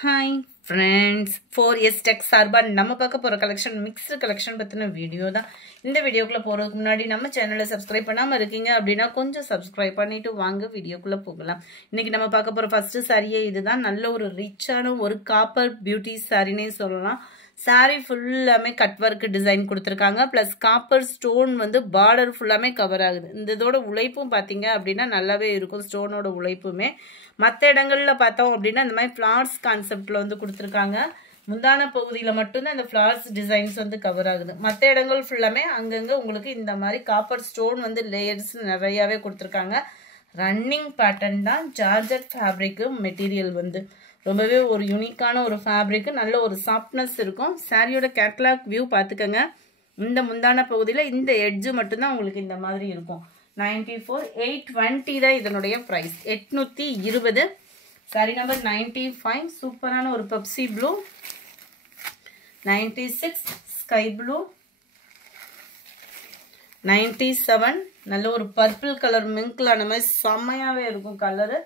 Hi friends, 4S Tech சார்பா நம்ம பார்க்க போற கலெக்ஷன் மிக்ஸ்டு கலெக்ஷன் பத்தின வீடியோ தான். இந்த வீடியோக்குள்ள போறதுக்கு முன்னாடி நம்ம சேனலை சப்ஸ்கிரைப் பண்ணாம இருக்கீங்க அப்படின்னா கொஞ்சம் சப்ஸ்கிரைப் பண்ணிட்டு வாங்க வீடியோக்குள்ள போகலாம். இன்னைக்கு நம்ம பார்க்க போற ஃபர்ஸ்ட் சாரியே இதுதான். நல்ல ஒரு ரிச்சான ஒரு காப்பர் பியூட்டி சாரினே சொல்லலாம். சாரி ஃபுல்லாமே கட் ஒர்க் டிசைன் கொடுத்துருக்காங்க. பிளஸ் காப்பர் ஸ்டோன் வந்து பார்டர் ஃபுல்லாமே கவர் ஆகுது. இந்த இதோட உழைப்பும் பார்த்தீங்க அப்படின்னா நல்லாவே இருக்கும். ஸ்டோனோட உழைப்புமே மற்ற இடங்கள்ல பார்த்தோம் அப்படின்னா இந்த மாதிரி ஃப்ளார்ஸ் கான்செப்ட்ல வந்து கொடுத்துருக்காங்க. முந்தான பகுதியில் மட்டும்தான் இந்த ஃப்ளார்ஸ் டிசைன்ஸ் வந்து கவர் ஆகுது. மற்ற இடங்கள் ஃபுல்லாமே அங்கங்கே உங்களுக்கு இந்த மாதிரி காப்பர் ஸ்டோன் வந்து லேயர்ஸ் நிறையாவே கொடுத்துருக்காங்க. ரன்னிங் பேட்டர்ன் தான். ஜார்ஜெட் ஃபேப்ரிக்கு மெட்டீரியல் வந்து ரொம்பவே ஒரு யூனிக்கான ஒரு ஃபேப்ரிக்கு, நல்ல ஒரு சாஃப்ட்னஸ் இருக்கும். சாரியோட கேட்லாக் வியூ பார்த்துக்கோங்க. இந்த முந்தான பகுதியில் இந்த எட்ஜு மட்டும்தான் உங்களுக்கு இந்த மாதிரி இருக்கும். 94 820 தான் இதனுடைய ப்ரைஸ். 820. Sorry number 95. சூப்பரான ஒரு பெப்சி ப்ளூ. 96 sky blue. 97 நல்ல ஒரு பர்பிள் கலர் மிங்க்லான மாதிரி செம்மையாகவே இருக்கும் கலரு.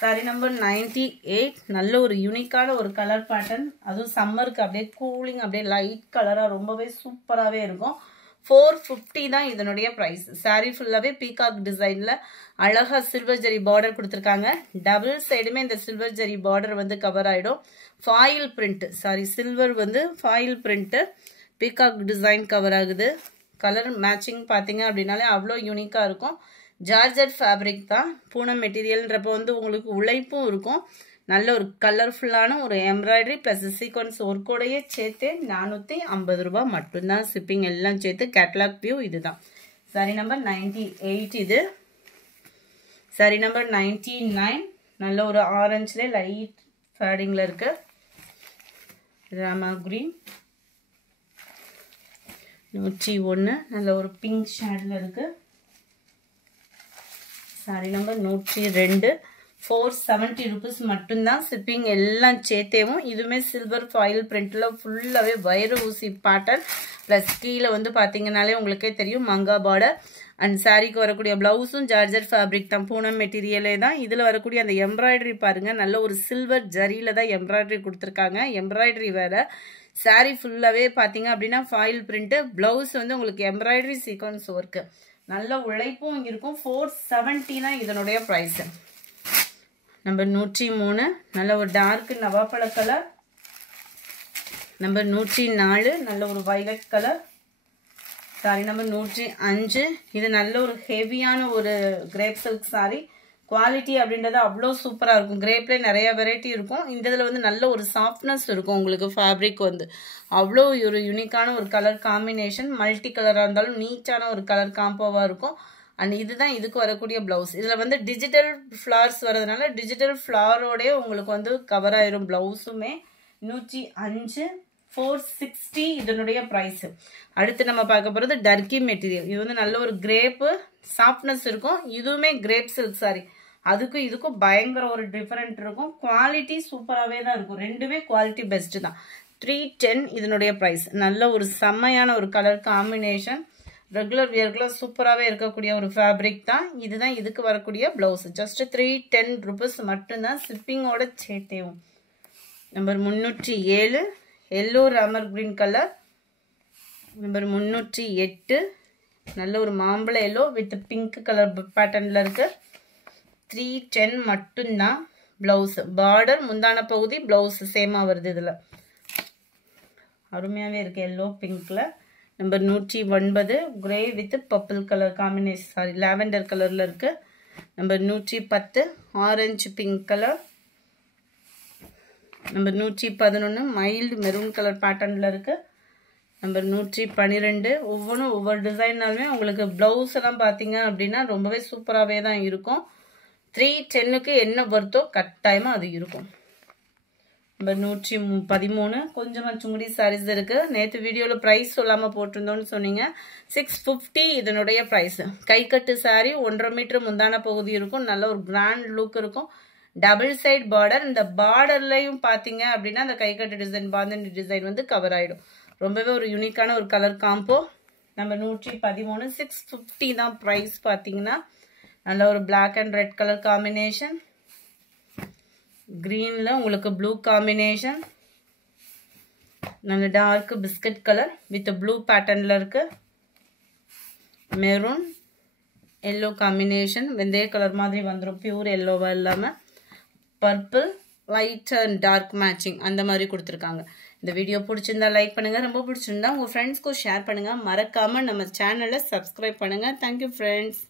சாரி நம்பர் 98 நல்ல ஒரு யூனிக்கான ஒரு கலர் பேட்டர்ன். அதுவும் சம்மருக்கு அப்படியே கூலிங் அப்படியே லைட் கலராக ரொம்பவே சூப்பராகவே இருக்கும். 450 தான் இதனுடைய ப்ரைஸ். சாரி ஃபுல்லாகவே பீகாக் டிசைனில் அழகாக சில்வர் ஜெரி பார்டர் கொடுத்துருக்காங்க. டபுள் சைடுமே இந்த சில்வர் ஜெரி பார்டர் வந்து கவர் ஆகிடும். ஃபாயில் பிரிண்ட்டு, சாரி சில்வர் வந்து foil print peacock design cover ஆகுது. கலர் மேட்சிங் பார்த்தீங்க அப்படின்னாலே அவ்வளோ யூனிக்காக இருக்கும். ஜார்ஜெட் ஃபேப்ரிக் தான். பூனம் மெட்டீரியல்ன்றப்போ வந்து உங்களுக்கு உழைப்பும் இருக்கும். நல்ல ஒரு கலர்ஃபுல்லான ஒரு எம்ப்ராய்டரி ப்ளஸ் சீக்வன்ஸ் ஒர்க்கோடையே சேர்த்து 450 ரூபா மட்டும்தான். ஷிப்பிங் எல்லாம் சேர்த்து கேட்லாக் வியூ இதுதான். சாரி நம்பர் 98 இது. சாரி நம்பர் 99 நல்ல ஒரு ஆரஞ்சில் லைட் ஃபேடிங்கில் இருக்கு. ராமா கிரீன் 101 நல்ல ஒரு பிங்க் ஷேடில் இருக்கு. சாரி நம்பர் 102 470 ருபீஸ் மட்டும்தான். ஷிப்பிங் எல்லாம் சேர்த்தேவும். இதுவுமே சில்வர் ஃபாயில் பிரிண்டில் ஃபுல்லாகவே வயிறு ஊசி பேட்டர்ன் ப்ளஸ் கீழே வந்து பார்த்தீங்கன்னாலே உங்களுக்கே தெரியும் மங்கா பார்டர். அண்ட் சாரிக்கு வரக்கூடிய ப்ளவுஸும் ஜார்ஜர் ஃபேப்ரிக் தான். பூனம் மெட்டீரியலே தான். இதில் வரக்கூடிய அந்த எம்ப்ராய்டரி பாருங்கள், நல்ல ஒரு சில்வர் ஜரியில் தான் எம்ப்ராய்டரி கொடுத்துருக்காங்க. எம்ப்ராய்டரி வேறு. சாரி ஃபுல்லாகவே பார்த்தீங்க அப்படின்னா ஃபாயில் பிரிண்ட்டு. ப்ளவுஸ் வந்து உங்களுக்கு எம்ப்ராய்டரி சீக்வன்ஸ் ஒர்க்கு. நல்ல உழைப்பும் இருக்கும். 470 தான் இதனுடைய ப்ரைஸு. நம்பர் 103 நல்ல ஒரு டார்க் நவாப்பழ கலர். நம்பர் 104 நல்ல ஒரு வைலட் கலர். சாரி நம்பர் 105 இது நல்ல ஒரு ஹெவியான ஒரு கிரேப் சில்க் சாரி. குவாலிட்டி அப்படின்றது அவ்வளோ சூப்பராக இருக்கும். கிரேப்லேயே நிறைய வெரைட்டி இருக்கும். இந்த இதில் வந்து நல்ல ஒரு சாஃப்ட்னஸ் இருக்கும் உங்களுக்கு. ஃபேப்ரிக் வந்து அவ்வளோ ஒரு யூனிக்கான ஒரு கலர் காம்பினேஷன். மல்டி கலராக இருந்தாலும் நீட்டான ஒரு கலர் காம்போவாக இருக்கும். அண்ட் இதுதான் இதுக்கு வரக்கூடிய ப்ளவுஸ். இதில் வந்து டிஜிட்டல் ஃப்ளார்ஸ் வரதுனால டிஜிட்டல் ஃப்ளாரோடே உங்களுக்கு வந்து கவர் ஆயிரும் ப்ளவுஸுமே. 105 460 இதனுடைய ப்ரைஸு. அடுத்து நம்ம பார்க்க போகிறது டர்க்கி மெட்டீரியல். இது வந்து நல்ல ஒரு கிரேப்பு சாஃப்ட்னஸ் இருக்கும். இதுவுமே கிரேப் சில்க் சாரி. அதுக்கும் இதுக்கும் பயங்கர ஒரு டிஃபரெண்ட் இருக்கும். குவாலிட்டி சூப்பராகவே தான் இருக்கும். ரெண்டுமே குவாலிட்டி பெஸ்ட்டு தான். 310 இதனுடைய ப்ரைஸ். நல்ல ஒரு செம்மையான ஒரு கலர் காம்பினேஷன். ரெகுலர் வியர்க்கெலாம் சூப்பராகவே இருக்கக்கூடிய ஒரு ஃபேப்ரிக் தான். இதுதான் இதுக்கு வரக்கூடிய ப்ளவுஸ். ஜஸ்ட் 310 ருபீஸ் மட்டும்தான். ஷிப்பிங்கோட சேர்த்தேவும். நம்பர் 307 எல்லோ ராமர் கிரீன் கலர். நம்பர் 308 நல்ல ஒரு மாம்பழ எல்லோ வித் பிங்க் கலர் பேட்டர்னில் இருக்குது. 310 மட்டும்தான். ப்ளவுஸ் பார்டர் முந்தான பகுதி ப்ளவுஸ் சேமாக வருது. இதில் அருமையாகவே இருக்குது எல்லோ பிங்க்கில். Number 109 grey with purple colour combination, sari lavender கலரில் இருக்குது. Number 110 orange pink colour. Number 111 mild maroon colour பேட்டர்னில் இருக்குது. நம்பர் 112 ஒவ்வொன்றும் ஒவ்வொரு டிசைன்னாலுமே உங்களுக்கு ப்ளவுஸ் எல்லாம் பார்த்தீங்க அப்படின்னா ரொம்பவே சூப்பராகவே தான் இருக்கும். 310க்கு என்ன வருத்தோ கட்டாயமாக அது இருக்கும். நம்பர் 113 கொஞ்சமாக சுங்குடி சாரீஸ் இருக்குது. நேற்று வீடியோவில் ப்ரைஸ் சொல்லாமல் போட்டிருந்தோன்னு சொன்னீங்க. 650 இதனுடைய ப்ரைஸு. கைக்கட்டு சாரீ 1.5 மீட்டர் முந்தான பகுதி இருக்கும். நல்ல ஒரு கிராண்ட் லுக் இருக்கும். Double side border. இந்த பார்டர்லையும் பார்த்தீங்க அப்படின்னா அந்த கைக்கட்டு டிசைன் பாந்தண்டி டிசைன் வந்து கவர் ஆகிடும். ரொம்பவே ஒரு யூனிக்கான ஒரு கலர் காம்போ. நம்பர் 113 650 தான் ப்ரைஸ். பார்த்தீங்கன்னா நல்ல ஒரு black and red colour combination. greenல உங்களுக்கு ப்ளூ காம்பினேஷன், நல்ல dark biscuit colour with blue பேட்டர்ன்ல இருக்கு. மெரூன் எல்லோ காம்பினேஷன், வெந்தய கலர் மாதிரி வந்துடும், பியூர் எல்லோவா இல்லாம. Purple light and dark matching அந்த மாதிரி கொடுத்துருக்காங்க. இந்த வீடியோ பிடிச்சிருந்தா லைக் பண்ணுங்க, ரொம்ப பிடிச்சிருந்தா உங்க ஃப்ரெண்ட்ஸ்க்கும் ஷேர் பண்ணுங்க. மறக்காம நம்ம சேனலை சப்ஸ்கிரைப் பண்ணுங்க. Thank you friends.